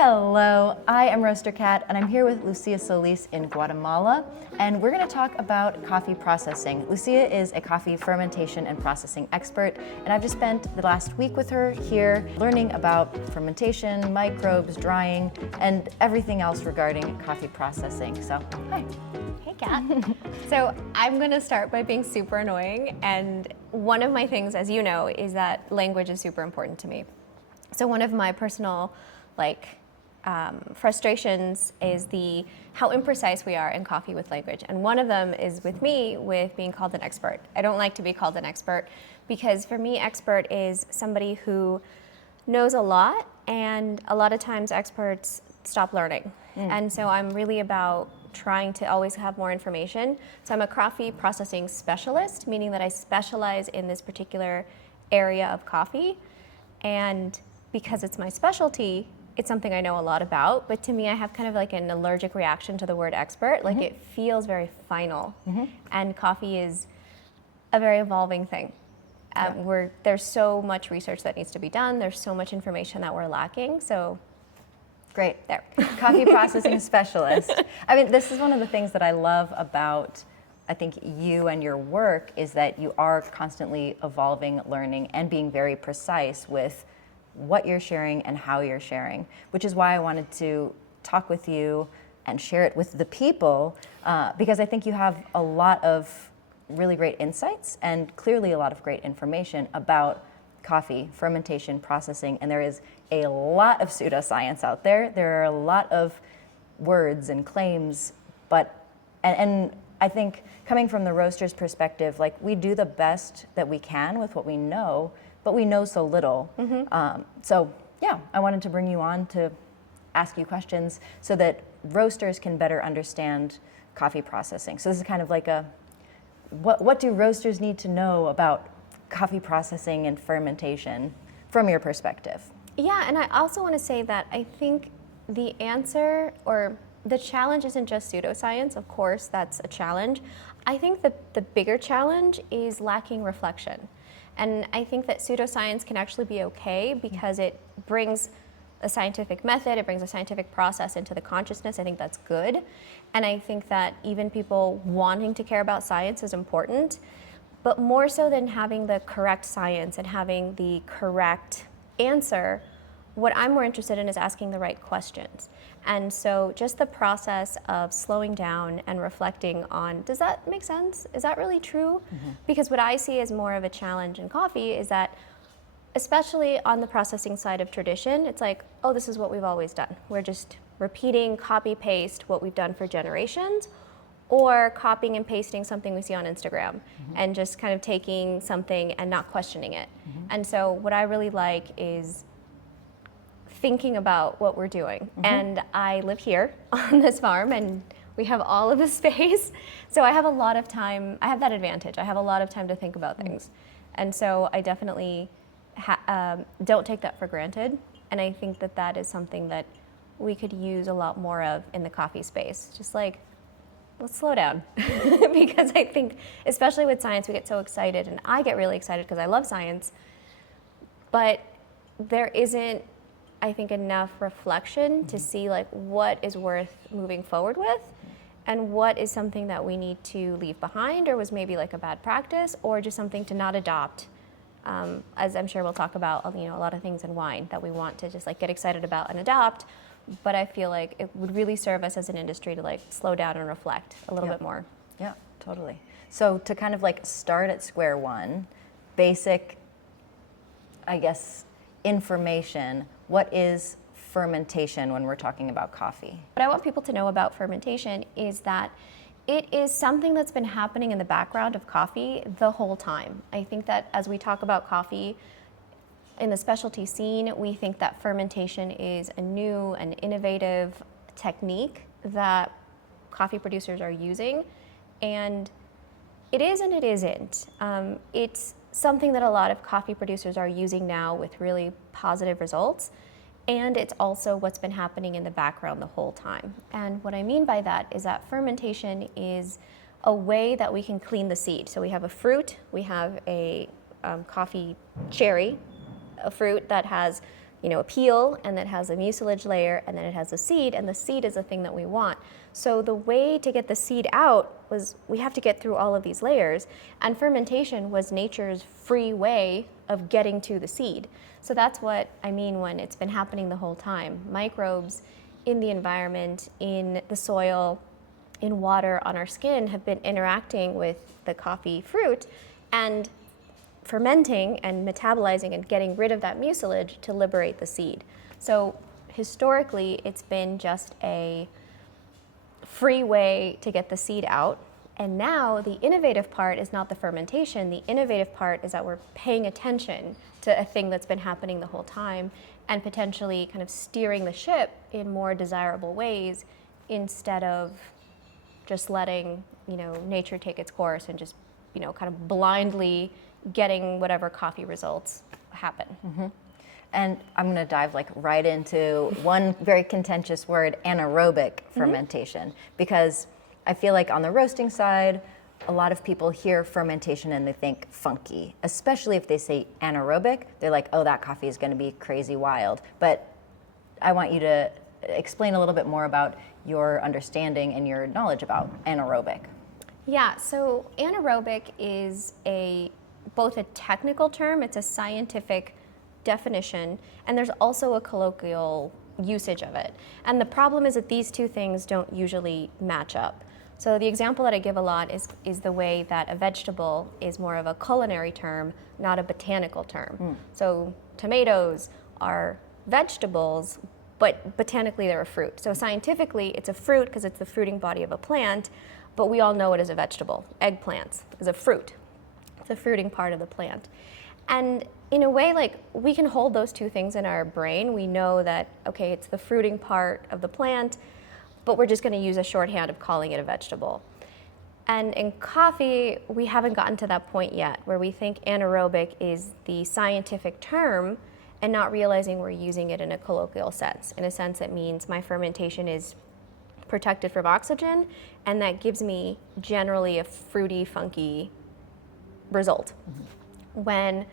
Hello, I am Roaster Cat, and I'm here with Lucia Solis in Guatemala, and we're going to talk about coffee processing. Lucia is a coffee fermentation and processing expert, and I've just spent the last week with her here learning about fermentation, microbes, drying, and everything else regarding coffee processing. So, hi. Hey, Kat. So I'm going to start by being super annoying, and one of my things, as you know, is that language is super important to me. So one of my personal frustrations is how imprecise we are in coffee with language. And one of them is with me with being called an expert. I don't like to be called an expert because for me, expert is somebody who knows a lot, and a lot of times experts stop learning. And so I'm really about trying to always have more information. So I'm a coffee processing specialist, meaning that I specialize in this particular area of coffee. And because it's my specialty, it's something I know a lot about, but to me, I have kind of like an allergic reaction to the word expert. Like it feels very final, and coffee is a very evolving thing. There's so much research that needs to be done. There's so much information that we're lacking. So, Great. There. Coffee processing specialist. I mean, this is one of the things that I love about, I think, you and your work is that you are constantly evolving, learning, and being very precise with what you're sharing and how you're sharing, which is why I wanted to talk with you and share it with the people, because I think you have a lot of really great insights and clearly a lot of great information about coffee, fermentation, processing, and there is a lot of pseudoscience out there. There are a lot of words and claims, but, and I think coming from the roaster's perspective, like we do the best that we can with what we know, but we know so little. So yeah, I wanted to bring you on to ask you questions so that roasters can better understand coffee processing. So this is kind of like what do roasters need to know about coffee processing and fermentation from your perspective? yeah, and I also want to say that I think the answer or the challenge isn't just pseudoscience. Of course, that's a challenge. I think the bigger challenge is lacking reflection. And I think that pseudoscience can actually be okay because it brings a scientific method, it brings a scientific process into the consciousness. I think that's good. And I think that even people wanting to care about science is important, but more so than having the correct science and having the correct answer, what I'm more interested in is asking the right questions. And so just the process of slowing down and reflecting on, does that make sense? Is that really true? Because what I see as more of a challenge in coffee is that, especially on the processing side of tradition, it's like, oh, this is what we've always done. We're just repeating, copy, paste what we've done for generations, or copying and pasting something we see on Instagram and just kind of taking something and not questioning it. And so what I really like is thinking about what we're doing. And I live here on this farm and we have all of the space. So I have a lot of time, I have that advantage. I have a lot of time to think about things. And so I definitely don't take that for granted. And I think that that is something that we could use a lot more of in the coffee space. Just like, let's slow down. Because I think, especially with science, we get so excited, and I get really excited because I love science, but there isn't, I think, enough reflection to see like what is worth moving forward with and what is something that we need to leave behind or was maybe like a bad practice or just something to not adopt. As I'm sure we'll talk about, a lot of things in wine that we want to just like get excited about and adopt, but I feel like it would really serve us as an industry to like slow down and reflect a little bit more. Yeah, totally. So to kind of like start at square one, basic, I guess, information, what is fermentation when we're talking about coffee? What I want people to know about fermentation is that it is something that's been happening in the background of coffee the whole time. I think that as we talk about coffee in the specialty scene, we think that fermentation is a new and innovative technique that coffee producers are using. And it is and it isn't. It's something that a lot of coffee producers are using now with really positive results. And it's also what's been happening in the background the whole time. And what I mean by that is that fermentation is a way that we can clean the seed. So we have a fruit, we have a coffee cherry, a fruit that has a peel, and it has a mucilage layer, and then it has a seed, and the seed is the thing that we want. So the way to get the seed out was we have to get through all of these layers, and fermentation was nature's free way of getting to the seed. So that's what I mean when it's been happening the whole time. Microbes in the environment, in the soil, in water, on our skin have been interacting with the coffee fruit and fermenting and metabolizing and getting rid of that mucilage to liberate the seed. So historically, it's been just a free way to get the seed out. And now the innovative part is not the fermentation. The innovative part is that we're paying attention to a thing that's been happening the whole time and potentially kind of steering the ship in more desirable ways instead of just letting, nature take its course and just, kind of blindly getting whatever coffee results happen. Mm-hmm. And I'm going to dive right into one very contentious word, anaerobic fermentation, because I feel like on the roasting side, a lot of people hear fermentation and they think funky, especially if they say anaerobic. They're like, oh, that coffee is going to be crazy wild. But I want you to explain a little bit more about your understanding and your knowledge about anaerobic. Yeah, so anaerobic is both a technical term, it's a scientific definition, and there's also a colloquial usage of it. And the problem is that these two things don't usually match up. So the example that I give a lot is the way that a vegetable is more of a culinary term, not a botanical term. So tomatoes are vegetables, but botanically they're a fruit. So scientifically it's a fruit because it's the fruiting body of a plant, but we all know it as a vegetable. Eggplants is a fruit. It's the fruiting part of the plant. And in a way, we can hold those two things in our brain. We know that, okay, it's the fruiting part of the plant, but we're just going to use a shorthand of calling it a vegetable. And in coffee, we haven't gotten to that point yet, where we think anaerobic is the scientific term and not realizing we're using it in a colloquial sense. In a sense that means my fermentation is protected from oxygen, and that gives me generally a fruity, funky result. When,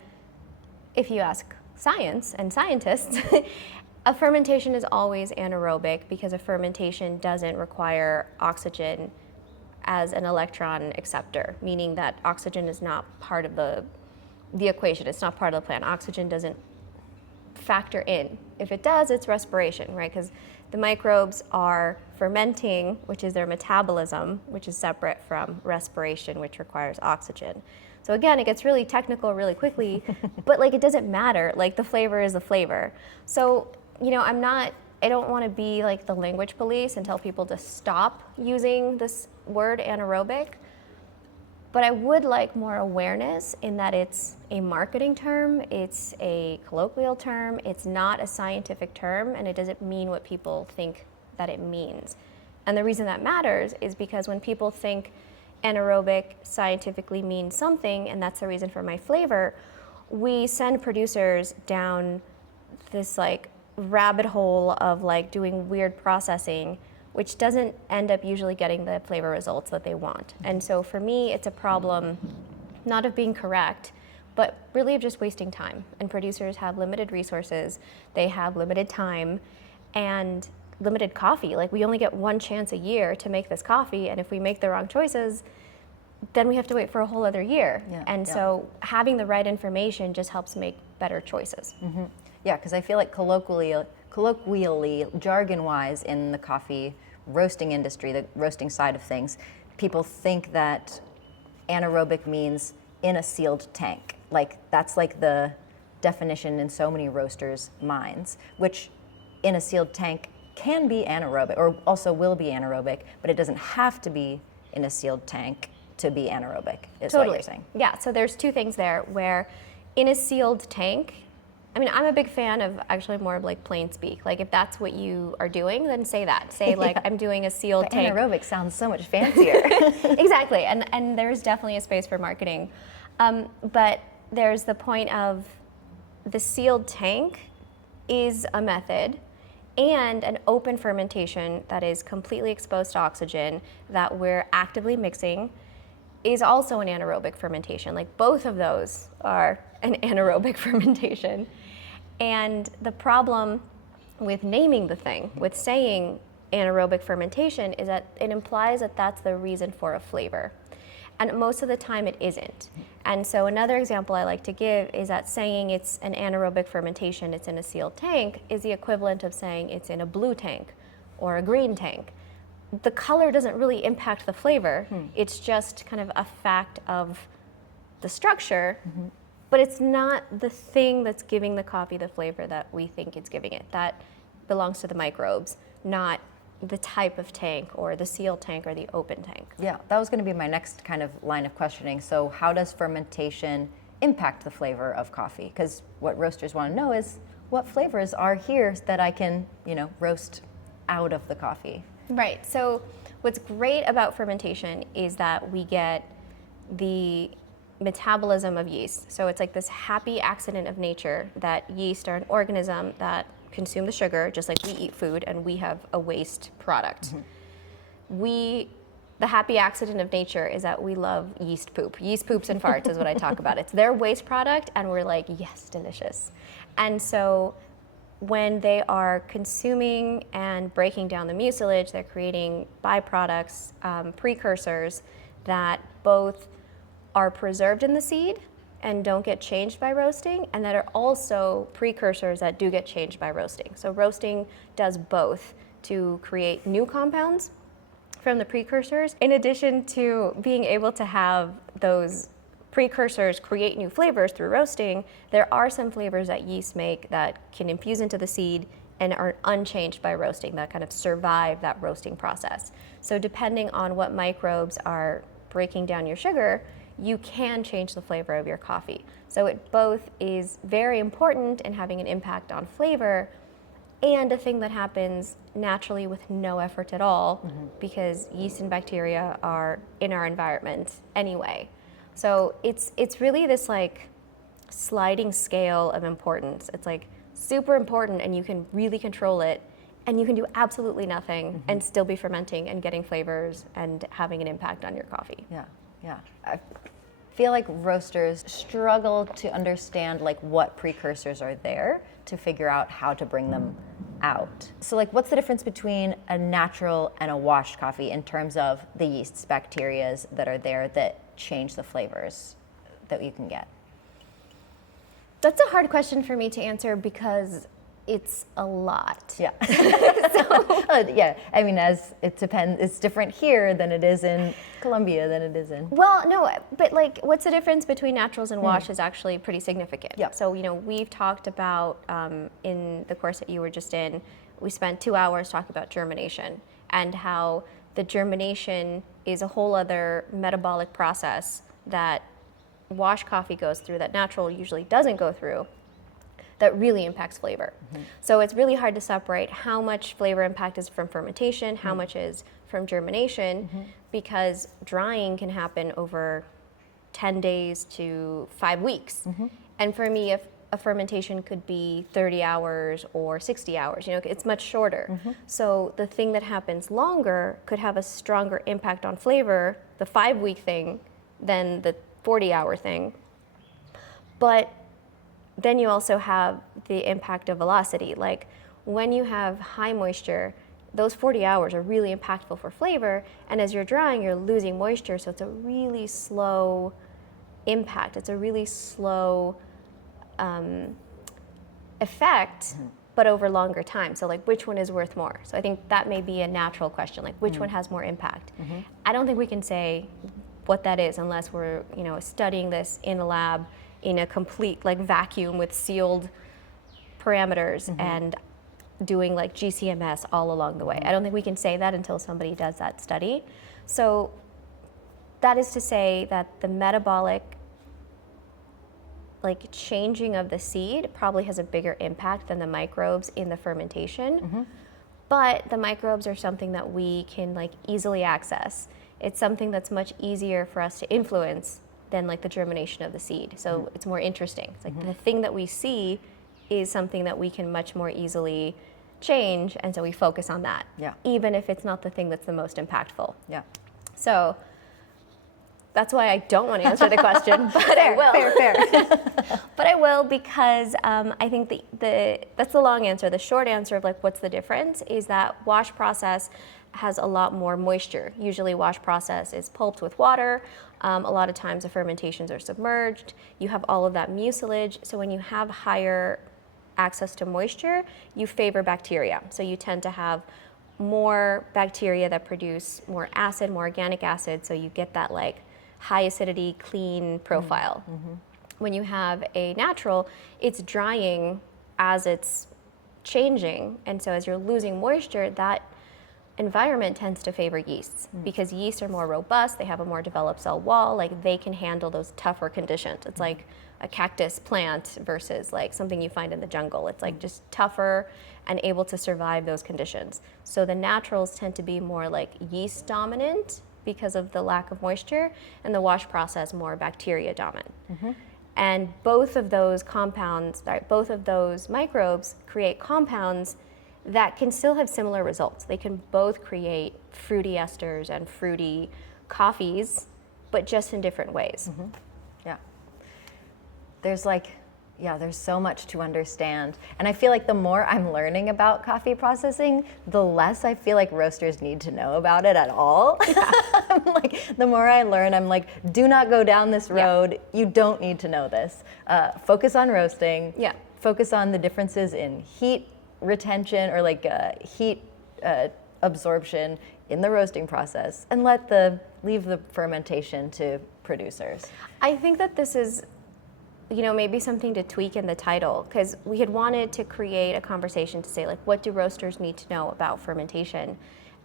if you ask science and scientists, a fermentation is always anaerobic because a fermentation doesn't require oxygen as an electron acceptor, meaning that oxygen is not part of the equation. It's not part of the plant. Oxygen doesn't factor in. If it does, it's respiration, right? Because the microbes are fermenting, which is their metabolism, which is separate from respiration, which requires oxygen. So again, it gets really technical really quickly, but it doesn't matter. The flavor is the flavor. So, I don't want to be the language police and tell people to stop using this word anaerobic, but I would like more awareness in that it's a marketing term, it's a colloquial term, it's not a scientific term, and it doesn't mean what people think that it means. And the reason that matters is because when people think anaerobic scientifically means something, and that's the reason for my flavor, we send producers down this rabbit hole of doing weird processing, which doesn't end up usually getting the flavor results that they want. And so for me, it's a problem not of being correct, but really of just wasting time. And producers have limited resources, they have limited time, and limited coffee. We only get one chance a year to make this coffee, and if we make the wrong choices, then we have to wait for a whole other year. So having the right information just helps make better choices. Mm-hmm. Yeah, because I feel like colloquially, jargon-wise, in the coffee roasting industry, the roasting side of things, people think that anaerobic means in a sealed tank. That's the definition in so many roasters' minds, which in a sealed tank can be anaerobic, or also will be anaerobic, but it doesn't have to be in a sealed tank to be anaerobic, is what you're saying. Yeah, so there's two things there, where in a sealed tank, I'm a big fan of actually more of plain speak. If that's what you are doing, then say that. Say I'm doing a sealed tank. Anaerobic sounds so much fancier. Exactly, and there's definitely a space for marketing. But there's the point of the sealed tank is a method, and an open fermentation that is completely exposed to oxygen that we're actively mixing is also an anaerobic fermentation. Both of those are an anaerobic fermentation. And the problem with naming the thing, with saying anaerobic fermentation, is that it implies that that's the reason for a flavor. And most of the time it isn't. And so another example I like to give is that saying it's an anaerobic fermentation, it's in a sealed tank, is the equivalent of saying it's in a blue tank or a green tank. The color doesn't really impact the flavor. It's just kind of a fact of the structure, but it's not the thing that's giving the coffee the flavor that we think it's giving it. That belongs to the microbes, not the type of tank or the sealed tank or the open tank. Yeah, that was going to be my next kind of line of questioning. So how does fermentation impact the flavor of coffee? Because what roasters want to know is what flavors are here that I can, roast out of the coffee. Right. So what's great about fermentation is that we get the metabolism of yeast. So it's like this happy accident of nature that yeast are an organism that consume the sugar just like we eat food, and we have a waste product. The happy accident of nature is that we love yeast poop. Yeast poops and farts is what I talk about. It's their waste product, and we're like, yes, delicious. And so when they are consuming and breaking down the mucilage, they're creating byproducts, precursors that both are preserved in the seed and don't get changed by roasting, and that are also precursors that do get changed by roasting. So roasting does both to create new compounds from the precursors, in addition to being able to have those precursors create new flavors through roasting. There are some flavors that yeast make that can infuse into the seed and are unchanged by roasting, that kind of survive that roasting process. So depending on what microbes are breaking down your sugar, you can change the flavor of your coffee. So it both is very important in having an impact on flavor, and a thing that happens naturally with no effort at all, because yeast and bacteria are in our environment anyway. So it's really this like sliding scale of importance. It's like super important, and you can really control it, and you can do absolutely nothing and still be fermenting and getting flavors and having an impact on your coffee. Yeah. I feel like roasters struggle to understand like what precursors are there to figure out how to bring them out. So like what's the difference between a natural and a washed coffee in terms of the yeasts, bacterias that are there that change the flavors that you can get? That's a hard question for me to answer because it's a lot. Yeah. Yeah. I mean, as it depends, it's different here than it is in Colombia than it is in. Well, no, but like, what's the difference between naturals and wash is actually pretty significant. Yeah. So, we've talked about in the course that you were just in, we spent 2 hours talking about germination and how the germination is a whole other metabolic process that wash coffee goes through that natural usually doesn't go through, that really impacts flavor. So it's really hard to separate how much flavor impact is from fermentation, how much is from germination, because drying can happen over 10 days to 5 weeks. And for me, if a fermentation could be 30 hours or 60 hours, it's much shorter. So the thing that happens longer could have a stronger impact on flavor, the 5-week thing, than the 40-hour thing. But then you also have the impact of velocity. Like when you have high moisture, those 40 hours are really impactful for flavor, and as you're drying, you're losing moisture, so it's a really slow impact. It's a really slow effect, but over longer time. So like, which one is worth more? So I think that may be a natural question, like which one has more impact? I don't think we can say what that is unless we're studying this in a lab in a complete like vacuum with sealed parameters and doing like GCMS all along the way. I don't think we can say that until somebody does that study. So that is to say that the metabolic like changing of the seed probably has a bigger impact than the microbes in the fermentation. But the microbes are something that we can like easily access. It's something that's much easier for us to influence than like the germination of the seed. So it's more interesting. It's like the thing that we see is something that we can much more easily change, and so we focus on that. Yeah. Even if it's not the thing that's the most impactful. Yeah. So That's why I don't want to answer the question, but I will. Fair. But I will because I think that's the long answer. The short answer of like what's the difference is that wash process has a lot more moisture. Usually wash process is pulped with water. A lot of times the fermentations are submerged. You have all of that mucilage. So when you have higher access to moisture, you favor bacteria. So you tend to have more bacteria that produce more acid, more organic acid. So you get that like high acidity, clean profile. Mm-hmm. When you have a natural, it's drying as it's changing. And so as you're losing moisture, that environment tends to favor yeasts because yeasts are more robust, they have a more developed cell wall, like they can handle those tougher conditions. It's like a cactus plant versus like something you find in the jungle. It's like just tougher and able to survive those conditions. So the naturals tend to be more like yeast dominant because of the lack of moisture, and the wash process more bacteria dominant. Mm-hmm. And both of those compounds, both of those microbes create compounds that can still have similar results. They can both create fruity esters and fruity coffees, but just in different ways. Mm-hmm. Yeah. There's so much to understand. And I feel like the more I'm learning about coffee processing, the less I feel like roasters need to know about it at all. Yeah. I'm like, the more I learn, I'm like, do not go down this road. Yeah. You don't need to know this. Focus on roasting. Yeah. Focus on the differences in heat retention or like heat absorption in the roasting process, and leave the fermentation to producers. I think that this is, maybe something to tweak in the title, because we had wanted to create a conversation to say like, what do roasters need to know about fermentation?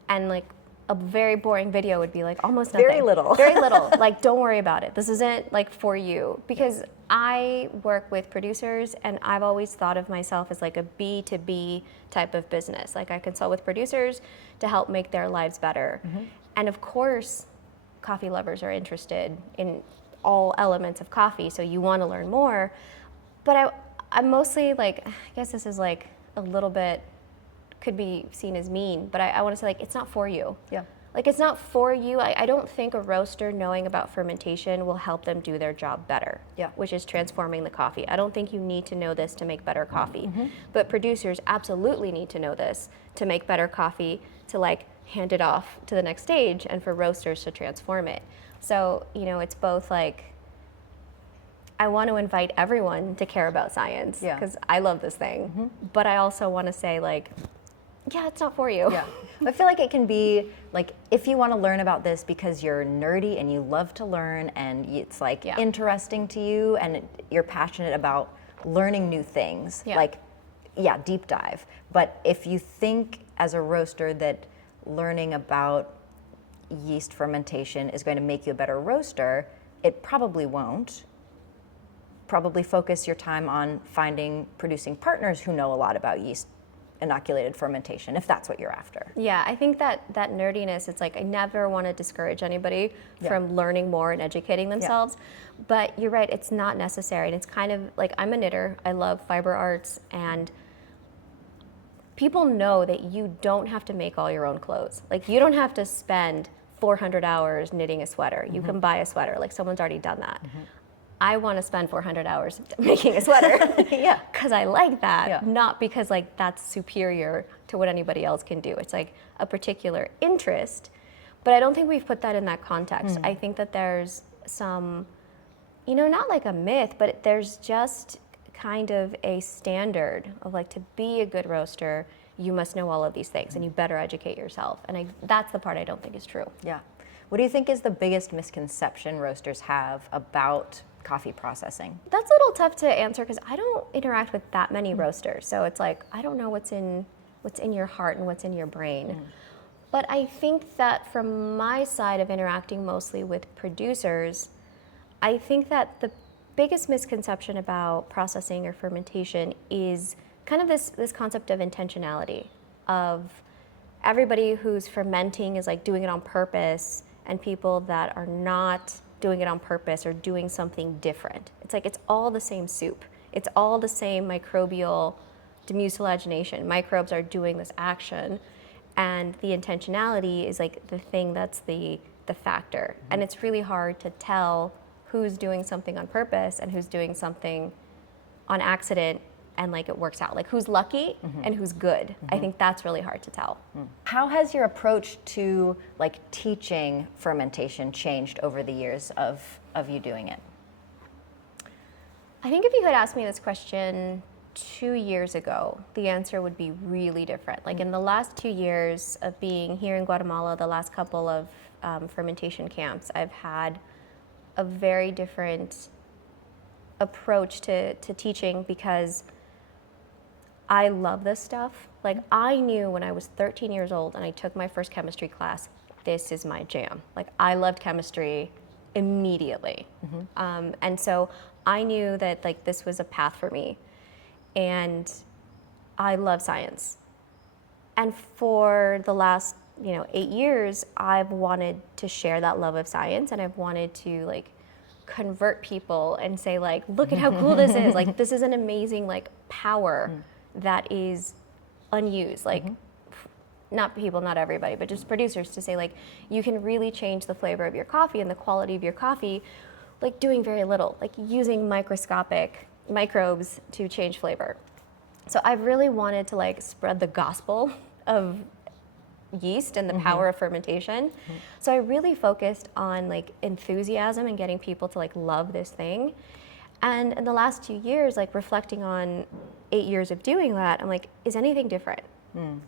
And like a very boring video would be like almost nothing. Very little. Very little. Like, don't worry about it. This isn't like for you, because I work with producers and I've always thought of myself as like a B2B type of business. Like I consult with producers to help make their lives better. Mm-hmm. And of course, coffee lovers are interested in all elements of coffee, so you want to learn more. But I'm mostly like, I guess this is like a little bit, could be seen as mean, but I want to say like, it's not for you. Yeah. Like it's not for you. I don't think a roaster knowing about fermentation will help them do their job better, which is transforming the coffee. I don't think you need to know this to make better coffee, mm-hmm. but producers absolutely need to know this to make better coffee, to like hand it off to the next stage, and for roasters to transform it. So, it's both like, I want to invite everyone to care about science because I love this thing, mm-hmm. but I also want to say like, yeah, it's not for you. Yeah. I feel like it can be like, if you want to learn about this because you're nerdy and you love to learn and it's like interesting to you and you're passionate about learning new things, deep dive. But if you think as a roaster that learning about yeast fermentation is going to make you a better roaster, it probably won't. Probably focus your time on producing partners who know a lot about yeast inoculated fermentation, if that's what you're after. Yeah, I think that nerdiness, it's like I never want to discourage anybody from learning more and educating themselves. Yeah. But you're right, it's not necessary. And it's kind of like, I'm a knitter, I love fiber arts, and people know that you don't have to make all your own clothes. Like you don't have to spend 400 hours knitting a sweater. You mm-hmm. can buy a sweater, like someone's already done that. Mm-hmm. I want to spend 400 hours making a sweater because I like that, not because like that's superior to what anybody else can do. It's like a particular interest, but I don't think we've put that in that context. I think that there's some, not like a myth, but there's just kind of a standard of like, to be a good roaster, you must know all of these things and you better educate yourself. And that's the part I don't think is true. Yeah. What do you think is the biggest misconception roasters have about coffee processing? That's a little tough to answer because I don't interact with that many roasters. So it's like, I don't know what's in your heart and what's in your brain. But I think that from my side of interacting mostly with producers, I think that the biggest misconception about processing or fermentation is kind of this concept of intentionality, of everybody who's fermenting is like doing it on purpose, and people that are not doing it on purpose or doing something different. It's like, it's all the same soup. It's all the same microbial demucilagination. Microbes are doing this action, and the intentionality is like the thing that's the the factor. And it's really hard to tell who's doing something on purpose and who's doing something on accident and like it works out. Like who's lucky and who's good. I think that's really hard to tell. How has your approach to like teaching fermentation changed over the years of you doing it? I think if you had asked me this question 2 years ago, the answer would be really different. Like in the last 2 years of being here in Guatemala, the last couple of fermentation camps, I've had a very different approach to teaching because I love this stuff. Like I knew when I was 13 years old and I took my first chemistry class, this is my jam. Like I loved chemistry immediately. And so I knew that like this was a path for me. And I love science. And for the last, 8 years, I've wanted to share that love of science, and I've wanted to like convert people and say like, look at how cool this is. Like this is an amazing like power that is unused. Like not people, not everybody, but just producers to say like, you can really change the flavor of your coffee and the quality of your coffee, like doing very little, like using microscopic microbes to change flavor. So I've really wanted to like spread the gospel of yeast and the power of fermentation. So I really focused on like enthusiasm and getting people to like love this thing. And in the last 2 years, like reflecting on 8 years of doing that, I'm like, is anything different? And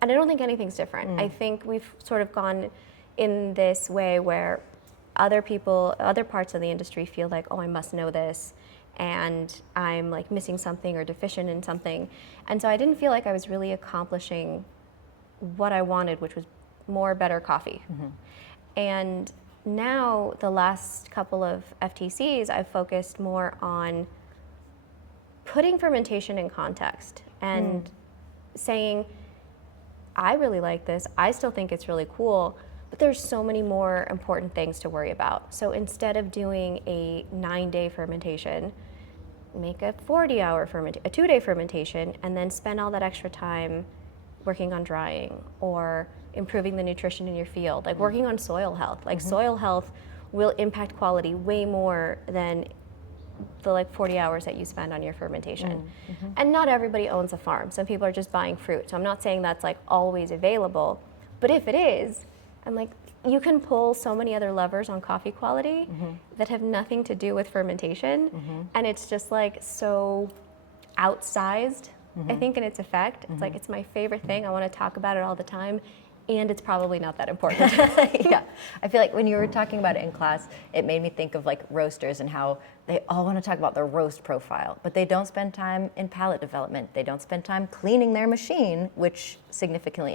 I don't think anything's different. I think we've sort of gone in this way where other people, other parts of the industry feel like, oh, I must know this, and I'm like missing something or deficient in something. And so I didn't feel like I was really accomplishing what I wanted, which was more better coffee. And now the last couple of FTCs, I've focused more on putting fermentation in context and saying, I really like this, I still think it's really cool, but there's so many more important things to worry about. So instead of doing a 9-day fermentation, make a 40-hour fermentation, a 2-day fermentation, and then spend all that extra time working on drying or improving the nutrition in your field, like working on soil health. Like soil health will impact quality way more than the like 40 hours that you spend on your fermentation. And not everybody owns a farm. Some people are just buying fruit. So I'm not saying that's like always available, but if it is, I'm like, you can pull so many other levers on coffee quality that have nothing to do with fermentation. And it's just like so outsized, I think, in its effect. It's like, it's my favorite thing. I want to talk about it all the time. And it's probably not that important. Yeah, I feel like when you were talking about it in class, it made me think of like roasters and how they all want to talk about their roast profile, but they don't spend time in palate development. They don't spend time cleaning their machine, which significantly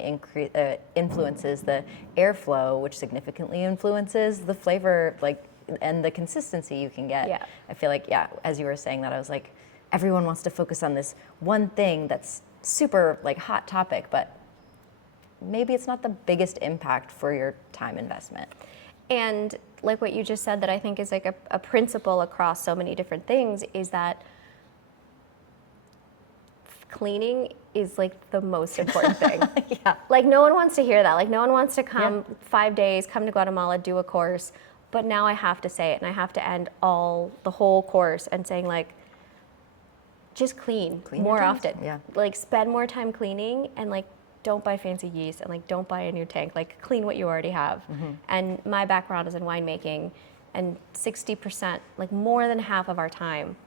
influences the airflow, which significantly influences the flavor, like, and the consistency you can get. Yeah. I feel like, yeah, as you were saying that, I was like, everyone wants to focus on this one thing that's super like hot topic, but maybe it's not the biggest impact for your time investment. And like what you just said, that I think is like a principle across so many different things, is that cleaning is like the most important thing. Yeah. Like no one wants to hear that. Like no one wants to come 5 days, come to Guatemala, do a course, but now I have to say it, and I have to end the whole course and saying like, just clean more often. Yeah. Like spend more time cleaning, and like don't buy fancy yeast, and like don't buy a new tank. Like clean what you already have. And my background is in winemaking, and 60%, like more than half of our time,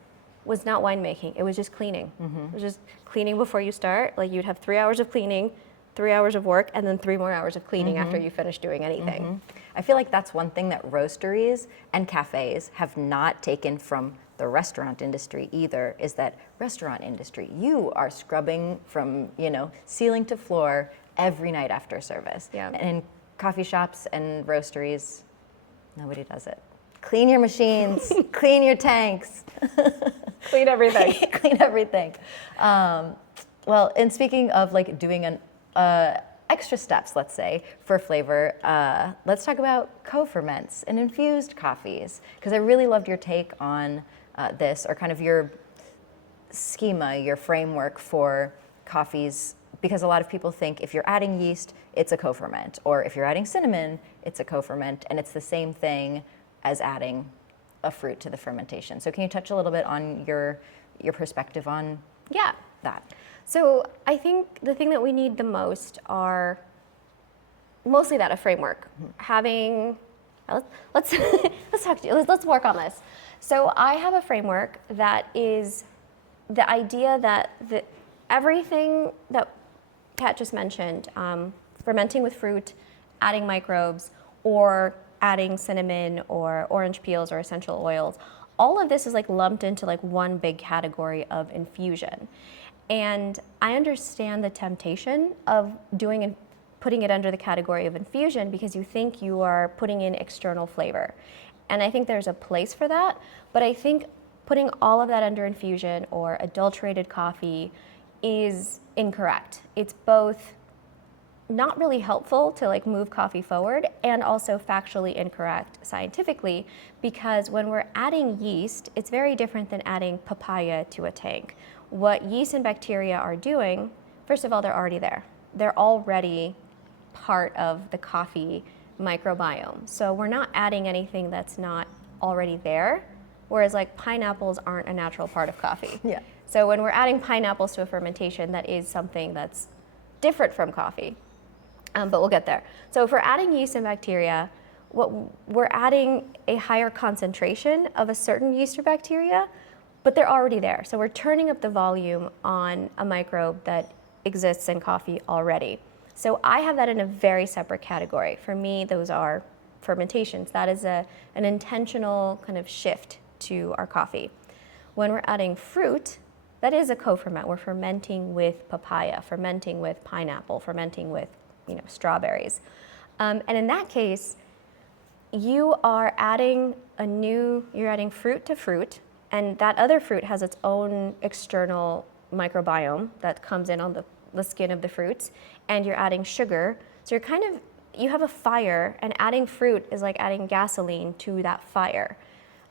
was not winemaking. It was just cleaning. It was just cleaning before you start. Like you'd have 3 hours of cleaning, 3 hours of work, and then 3 more hours of cleaning after you finish doing anything. I feel like that's one thing that roasteries and cafes have not taken from the restaurant industry either, is that restaurant industry, you are scrubbing from, ceiling to floor every night after service. Yeah. And in coffee shops and roasteries, nobody does it. Clean your machines, clean your tanks. Clean everything. Clean everything. Well, and speaking of like doing an extra steps, let's say, for flavor, let's talk about co-ferments and infused coffees, because I really loved your take on this, or kind of your schema, your framework for coffees because a lot of people think if you're adding yeast, it's a co-ferment, or if you're adding cinnamon, it's a co-ferment, and it's the same thing as adding a fruit to the fermentation. So can you touch a little bit on your perspective on that? So I think the thing that we need the most are mostly that, a framework. Having, let's talk to you, let's work on this. So I have a framework that is the idea that everything that Kat just mentioned, fermenting with fruit, adding microbes, or adding cinnamon or orange peels or essential oils, all of this is like lumped into like one big category of infusion. And I understand the temptation of doing and putting it under the category of infusion because you think you are putting in external flavor. And I think there's a place for that, but I think putting all of that under infusion or adulterated coffee is incorrect. It's both not really helpful to like move coffee forward and also factually incorrect scientifically, because when we're adding yeast, it's very different than adding papaya to a tank. What yeast and bacteria are doing, first of all, they're already there. They're already part of the coffee microbiome. So we're not adding anything that's not already there, whereas like pineapples aren't a natural part of coffee. Yeah. So when we're adding pineapples to a fermentation, that is something that's different from coffee. But we'll get there. So if we're adding yeast and bacteria, we're adding a higher concentration of a certain yeast or bacteria, but they're already there. So we're turning up the volume on a microbe that exists in coffee already. So I have that in a very separate category. For me, those are fermentations. That is an intentional kind of shift to our coffee. When we're adding fruit, that is a co-ferment. We're fermenting with papaya, fermenting with pineapple, fermenting with strawberries. And in that case, you are adding you're adding fruit to fruit, and that other fruit has its own external microbiome that comes in on the skin of the fruits, and you're adding sugar. So you have a fire, and adding fruit is like adding gasoline to that fire.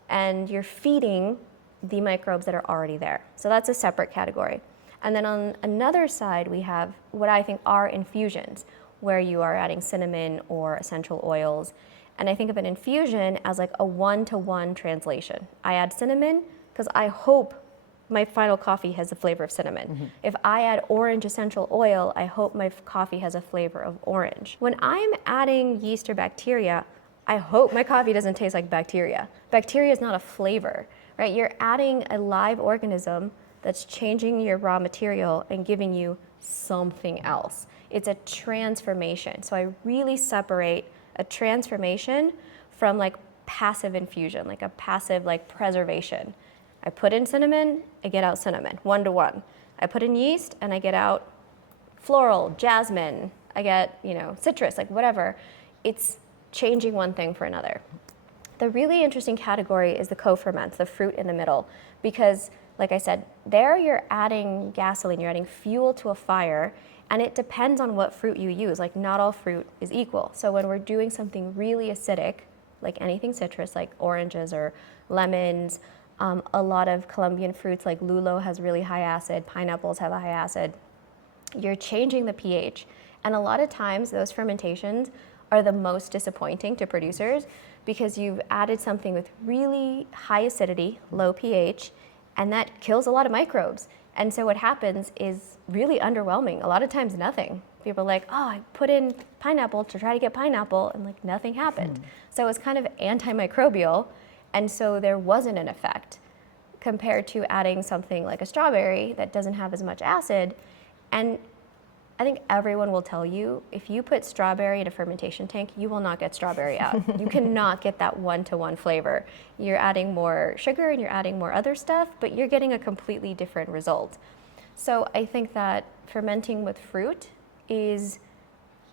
And you're feeding the microbes that are already there. So that's a separate category. And then on another side, we have what I think are infusions, where you are adding cinnamon or essential oils. And I think of an infusion as like a one-to-one translation. I add cinnamon because I hope my final coffee has the flavor of cinnamon. Mm-hmm. If I add orange essential oil, I hope my coffee has a flavor of orange. When I'm adding yeast or bacteria, I hope my coffee doesn't taste like bacteria. Bacteria is not a flavor, right? You're adding a live organism that's changing your raw material and giving you something else. It's a transformation. So I really separate a transformation from like passive infusion, like a passive like preservation. I put in cinnamon, I get out cinnamon, one-to-one. I put in yeast and I get out floral, jasmine, I get, citrus, like whatever. It's changing one thing for another. The really interesting category is the co-ferments, the fruit in the middle, because like I said, there you're adding gasoline, you're adding fuel to a fire, and it depends on what fruit you use. Like not all fruit is equal. So when we're doing something really acidic, like anything citrus, like oranges or lemons, a lot of Colombian fruits like lulo has really high acid, pineapples have a high acid, you're changing the pH. And a lot of times those fermentations are the most disappointing to producers because you've added something with really high acidity, low pH, and that kills a lot of microbes. And so what happens is really underwhelming. A lot of times nothing. People are like, oh, I put in pineapple to try to get pineapple, and like nothing happened. So it's kind of antimicrobial, and so there wasn't an effect compared to adding something like a strawberry that doesn't have as much acid. And I think everyone will tell you, if you put strawberry in a fermentation tank, you will not get strawberry out. You cannot get that one-to-one flavor. You're adding more sugar and you're adding more other stuff, but you're getting a completely different result. So I think that fermenting with fruit is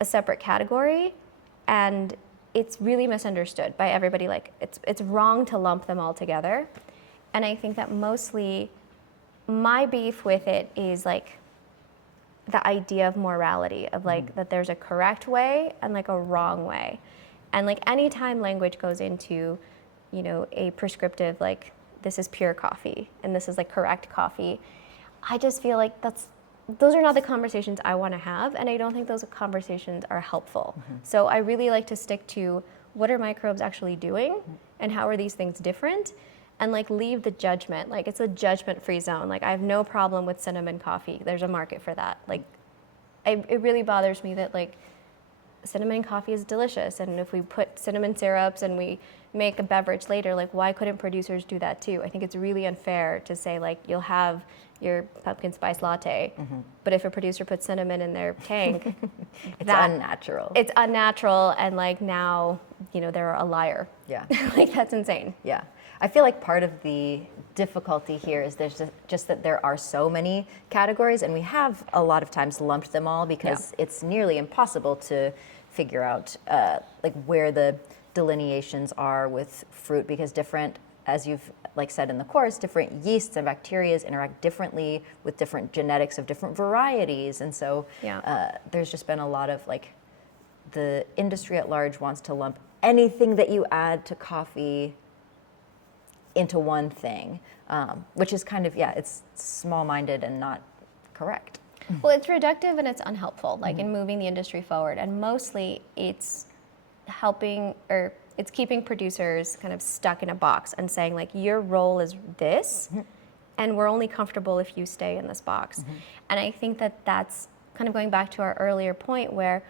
a separate category, and it's really misunderstood by everybody. Like it's wrong to lump them all together. And I think that mostly my beef with it is like the idea of morality, of like that there's a correct way and like a wrong way. And like anytime language goes into, a prescriptive, like this is pure coffee and this is like correct coffee, I just feel like that's those are not the conversations I want to have, and I don't think those conversations are helpful. So I really like to stick to what are microbes actually doing, and how are these things different, and like leave the judgment. Like it's a judgment-free zone. Like I have no problem with cinnamon coffee. There's a market for that. Like it really bothers me that like cinnamon coffee is delicious, and if we put cinnamon syrups and we make a beverage later, like why couldn't producers do that too? I think it's really unfair to say like you'll have your pumpkin spice latte, but if a producer puts cinnamon in their tank, it's unnatural. It's unnatural, and like now, you know, they're a liar. Yeah. Like that's insane. Yeah. I feel like part of the difficulty here is there's just that there are so many categories, and we have a lot of times lumped them all because it's nearly impossible to figure out like where the delineations are with fruit, because different, as you've like said in the course, different yeasts and bacteria interact differently with different genetics of different varieties, and so there's just been a lot of like the industry at large wants to lump anything that you add to coffee into one thing, which is kind of, it's small-minded and not correct. Well, it's reductive and it's unhelpful, like in moving the industry forward. And mostly it's helping, or it's keeping producers kind of stuck in a box and saying like, your role is this, and we're only comfortable if you stay in this box. And I think that that's kind of going back to our earlier point where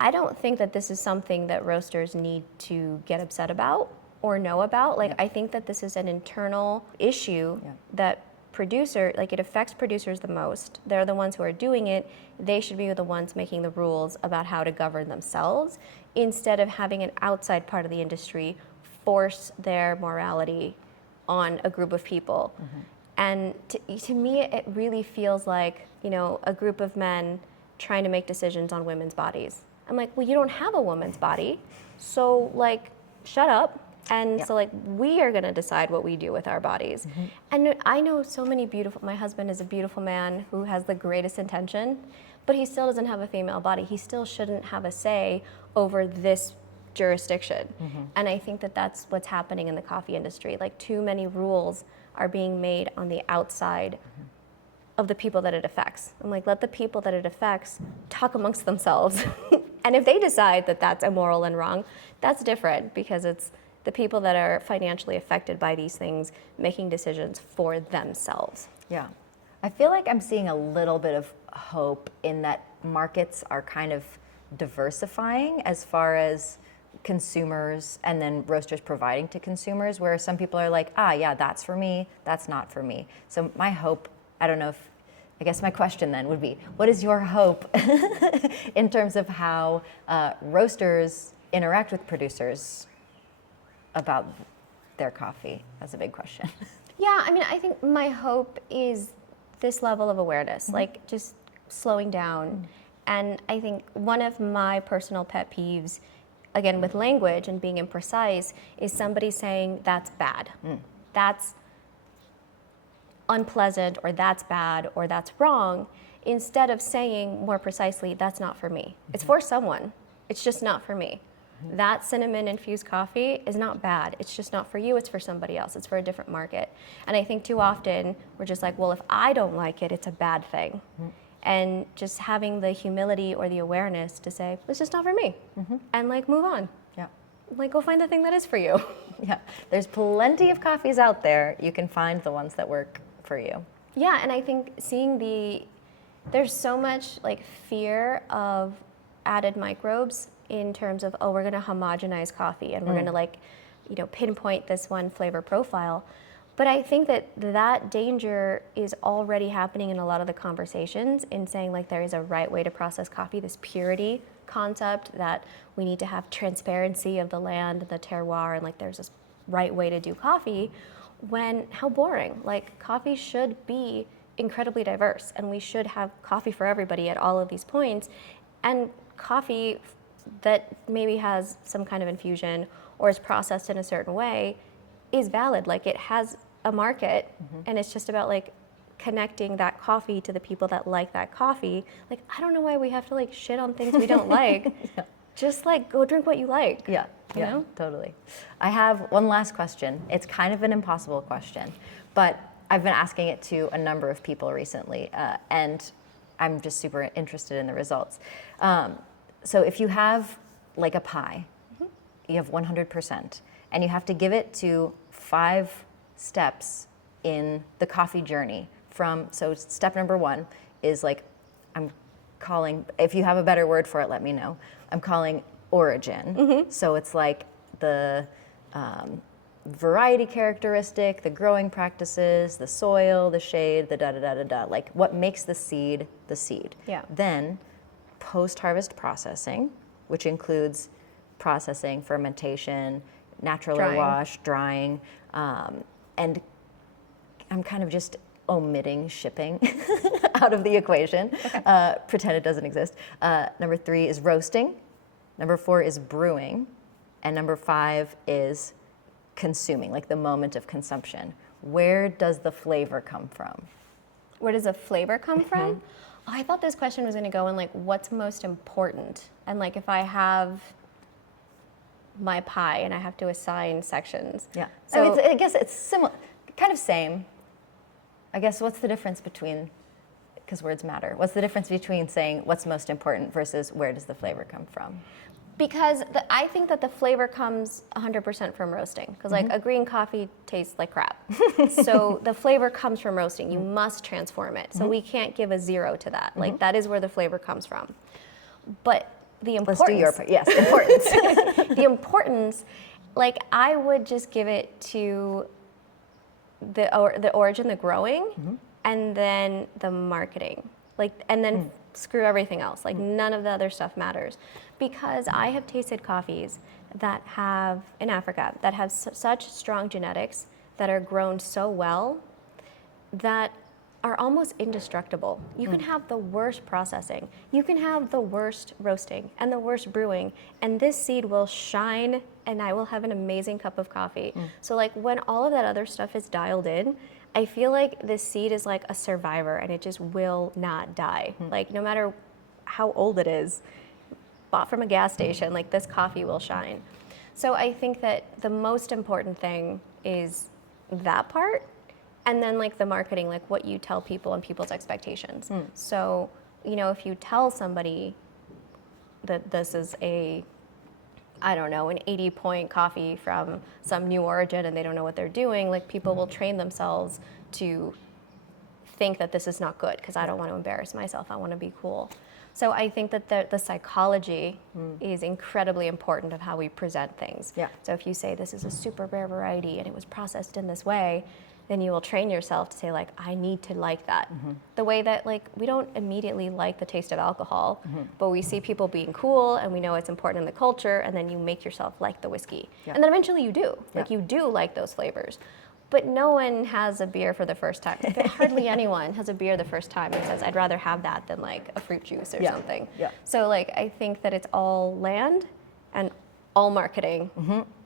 I don't think that this is something that roasters need to get upset about or know about. Like, I think that this is an internal issue that it affects producers the most. They're the ones who are doing it. They should be the ones making the rules about how to govern themselves, instead of having an outside part of the industry force their morality on a group of people. And to me, it really feels like, you know, a group of men trying to make decisions on women's bodies. I'm like, well, you don't have a woman's body, so like, shut up. And so like, we are gonna decide what we do with our bodies. And I know so many my husband is a beautiful man who has the greatest intention, but he still doesn't have a female body. He still shouldn't have a say over this jurisdiction. And I think that that's what's happening in the coffee industry. Like, too many rules are being made on the outside of the people that it affects. I'm like, let the people that it affects talk amongst themselves. And if they decide that that's immoral and wrong, that's different, because it's the people that are financially affected by these things making decisions for themselves. Yeah. I feel like I'm seeing a little bit of hope in that markets are kind of diversifying as far as consumers and then roasters providing to consumers, where some people are like, yeah, that's for me, that's not for me. So my hope, I guess my question then would be, what is your hope in terms of how roasters interact with producers about their coffee? That's a big question. Yeah, I mean, I think my hope is this level of awareness, like just slowing down. And I think one of my personal pet peeves, again, with language and being imprecise, is somebody saying that's bad. That's unpleasant, or that's bad, or that's wrong, instead of saying more precisely, that's not for me. It's for someone. It's just not for me. That cinnamon infused coffee is not bad. It's just not for you. It's for somebody else. It's for a different market. And I think too often we're just like, well, if I don't like it, it's a bad thing. And just having the humility or the awareness to say, it's just not for me, and like move on. Like, go find the thing that is for you. There's plenty of coffees out there. You can find the ones that work for you. Yeah, and I think there's so much like fear of added microbes in terms of, we're gonna homogenize coffee and we're gonna like, you know, pinpoint this one flavor profile. But I think that danger is already happening in a lot of the conversations, in saying like there is a right way to process coffee, this purity concept, that we need to have transparency of the land, the terroir, and like there's this right way to do coffee, when how boring. Like, coffee should be incredibly diverse, and we should have coffee for everybody at all of these points. And coffee that maybe has some kind of infusion or is processed in a certain way is valid. Like, it has a market, and it's just about like connecting that coffee to the people that like that coffee. Like, I don't know why we have to like shit on things we don't like. Just like, go drink what you like. You know? Totally. I have one last question. It's kind of an impossible question, but I've been asking it to a number of people recently, and I'm just super interested in the results. So if you have like a pie, you have 100%, and you have to give it to 5 steps in the coffee journey so step number 1 is like, I'm calling, if you have a better word for it, let me know. I'm calling origin. So it's like the variety characteristic, the growing practices, the soil, the shade, the da-da-da-da-da, like what makes the seed the seed. Yeah. Then post-harvest processing, which includes processing, fermentation, natural Drying. wash, drying, and I'm kind of just omitting shipping out of the equation. Pretend it doesn't exist. Number 3 is roasting. Number 4 is brewing. And number 5 is consuming, like the moment of consumption. Where does the flavor come from? Where does the flavor come from? Oh, I thought this question was going to go in like, what's most important? And like, if I have my pie and I have to assign sections. Yeah. So I guess it's similar, kind of same. I guess what's the difference between, because words matter, what's the difference between saying what's most important versus where does the flavor come from? because I think that the flavor comes 100% from roasting, because like a green coffee tastes like crap. So the flavor comes from roasting. You must transform it. So we can't give a 0 to that. Like that is where the flavor comes from. But the importance. Let's do your part. Yes, importance. The importance, like I would just give it to the origin, the growing, and then the marketing, like, and then screw everything else. Like none of the other stuff matters, because I have tasted coffees that have in Africa that have such strong genetics that are grown so well that are almost indestructible. You can have the worst processing, you can have the worst roasting and the worst brewing, and this seed will shine and I will have an amazing cup of coffee. So like when all of that other stuff is dialed in, I feel like this seed is like a survivor and it just will not die. Like no matter how old it is, bought from a gas station, like this coffee will shine. So I think that the most important thing is that part. And then like the marketing, like what you tell people and people's expectations. So, you know, if you tell somebody that this is a, I don't know, an 80-point coffee from some new origin and they don't know what they're doing, like people will train themselves to think that this is not good because I don't want to embarrass myself. I want to be cool. So I think that the psychology is incredibly important of how we present things. Yeah. So if you say this is a super rare variety and it was processed in this way, then you will train yourself to say like, I need to like that. The way that like, we don't immediately like the taste of alcohol, but we see people being cool and we know it's important in the culture, and then you make yourself like the whiskey. Yeah. And then eventually you do, like Yeah. you do like those flavors. But no one has a beer for the first time. Like, hardly anyone has a beer the first time and says, I'd rather have that than like a fruit juice or Yeah. something. Yeah. So like, I think that it's all land and all marketing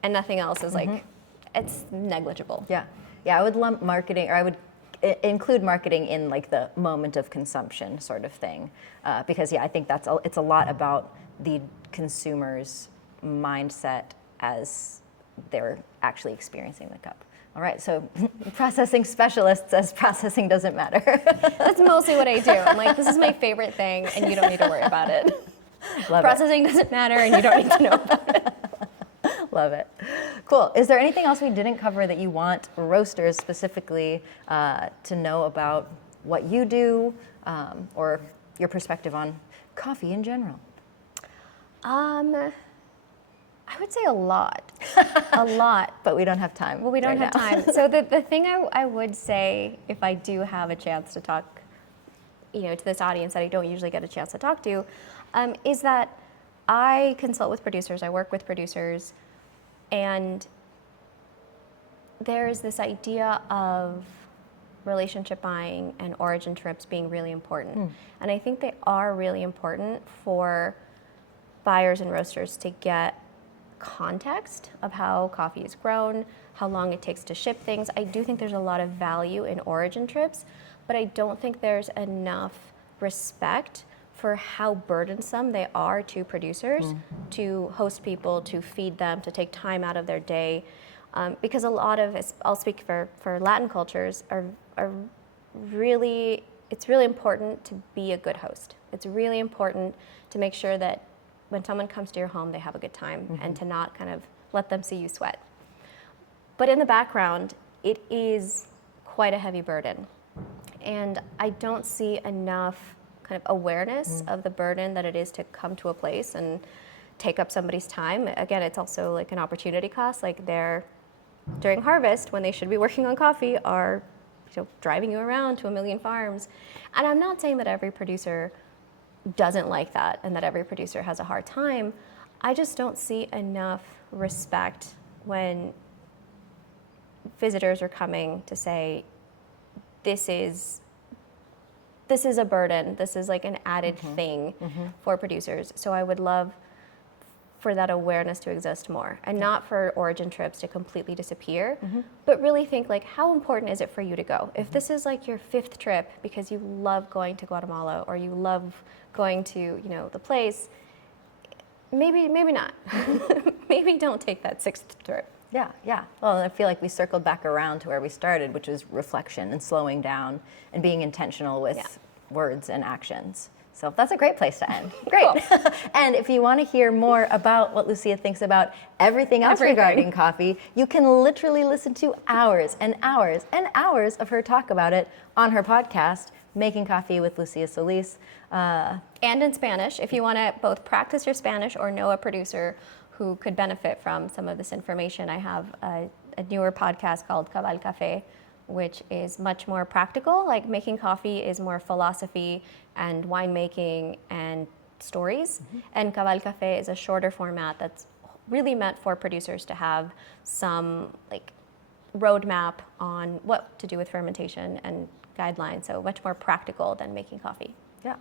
and nothing else is like, it's negligible. Yeah. Yeah, I would lump marketing, or I would include marketing in like the moment of consumption sort of thing. Because yeah, I think it's a lot about the consumer's mindset as they're actually experiencing the cup. All right, so processing specialist says processing doesn't matter. That's mostly what I do. I'm like, this is my favorite thing and you don't need to worry about it. Love Processing doesn't matter and you don't need to know about it. Love it. Cool. Is there anything else we didn't cover that you want roasters specifically to know about what you do or your perspective on coffee in general? I would say a lot. A lot. But we don't have time. Well, we don't have time. So the thing I would say, if I do have a chance to talk, you know, to this audience that I don't usually get a chance to talk to, is that I consult with producers, I work with producers, and there's this idea of relationship buying and origin trips being really important. And I think they are really important for buyers and roasters to get context of how coffee is grown, how long it takes to ship things. I do think there's a lot of value in origin trips, but I don't think there's enough respect for how burdensome they are to producers to host people, to feed them, to take time out of their day. Because a lot of, I'll speak for Latin cultures, are really it's really important to be a good host. It's really important to make sure that when someone comes to your home, they have a good time and to not kind of let them see you sweat. But in the background, it is quite a heavy burden. And I don't see enough kind of awareness of the burden that it is to come to a place and take up somebody's time. Again, it's also like an opportunity cost. Like they're, during harvest, when they should be working on coffee, are driving you around to a million farms. And I'm not saying that every producer doesn't like that and that every producer has a hard time. I just don't see enough respect when visitors are coming to say, this is a burden, this is like an added thing for producers. So I would love for that awareness to exist more, and not for origin trips to completely disappear, but really think like, how important is it for you to go? If this is like your 5th trip because you love going to Guatemala or you love going to, the place, maybe not. Maybe don't take that 6th trip. Yeah. Well, I feel like we circled back around to where we started, which was reflection and slowing down and being intentional with words and actions. So that's a great place to end. Great. Cool. And if you want to hear more about what Lucia thinks about everything else regarding coffee, you can literally listen to hours and hours and hours of her talk about it on her podcast, Making Coffee with Lucia Solis. And in Spanish, if you want to both practice your Spanish or know a producer who could benefit from some of this information, I have a newer podcast called Cabal Café, which is much more practical. Like making coffee is more philosophy and winemaking and stories. And Cabal Café is a shorter format that's really meant for producers to have some like roadmap on what to do with fermentation and guidelines. So much more practical than making coffee. Yeah.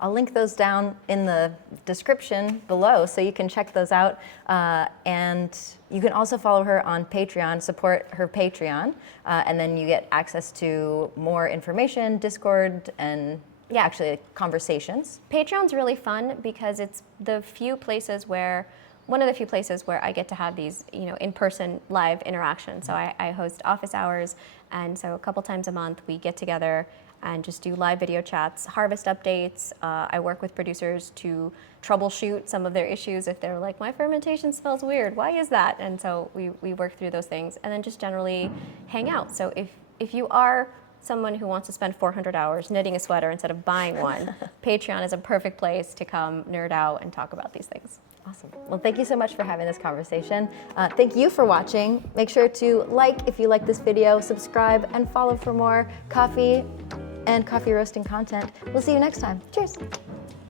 I'll link those down in the description below so you can check those out. And you can also follow her on Patreon, support her Patreon, and then you get access to more information, Discord, and actually conversations. Patreon's really fun because it's one of the few places where I get to have these, in-person live interactions. So I host office hours, and so a couple times a month we get together and just do live video chats, harvest updates. I work with producers to troubleshoot some of their issues if they're like, my fermentation smells weird, why is that? And so we work through those things and then just generally hang out. So if you are someone who wants to spend 400 hours knitting a sweater instead of buying one, Patreon is a perfect place to come nerd out and talk about these things. Awesome. Well, thank you so much for having this conversation. Thank you for watching. Make sure to like if you like this video, subscribe, and follow for more coffee and coffee roasting content. We'll see you next time. Cheers.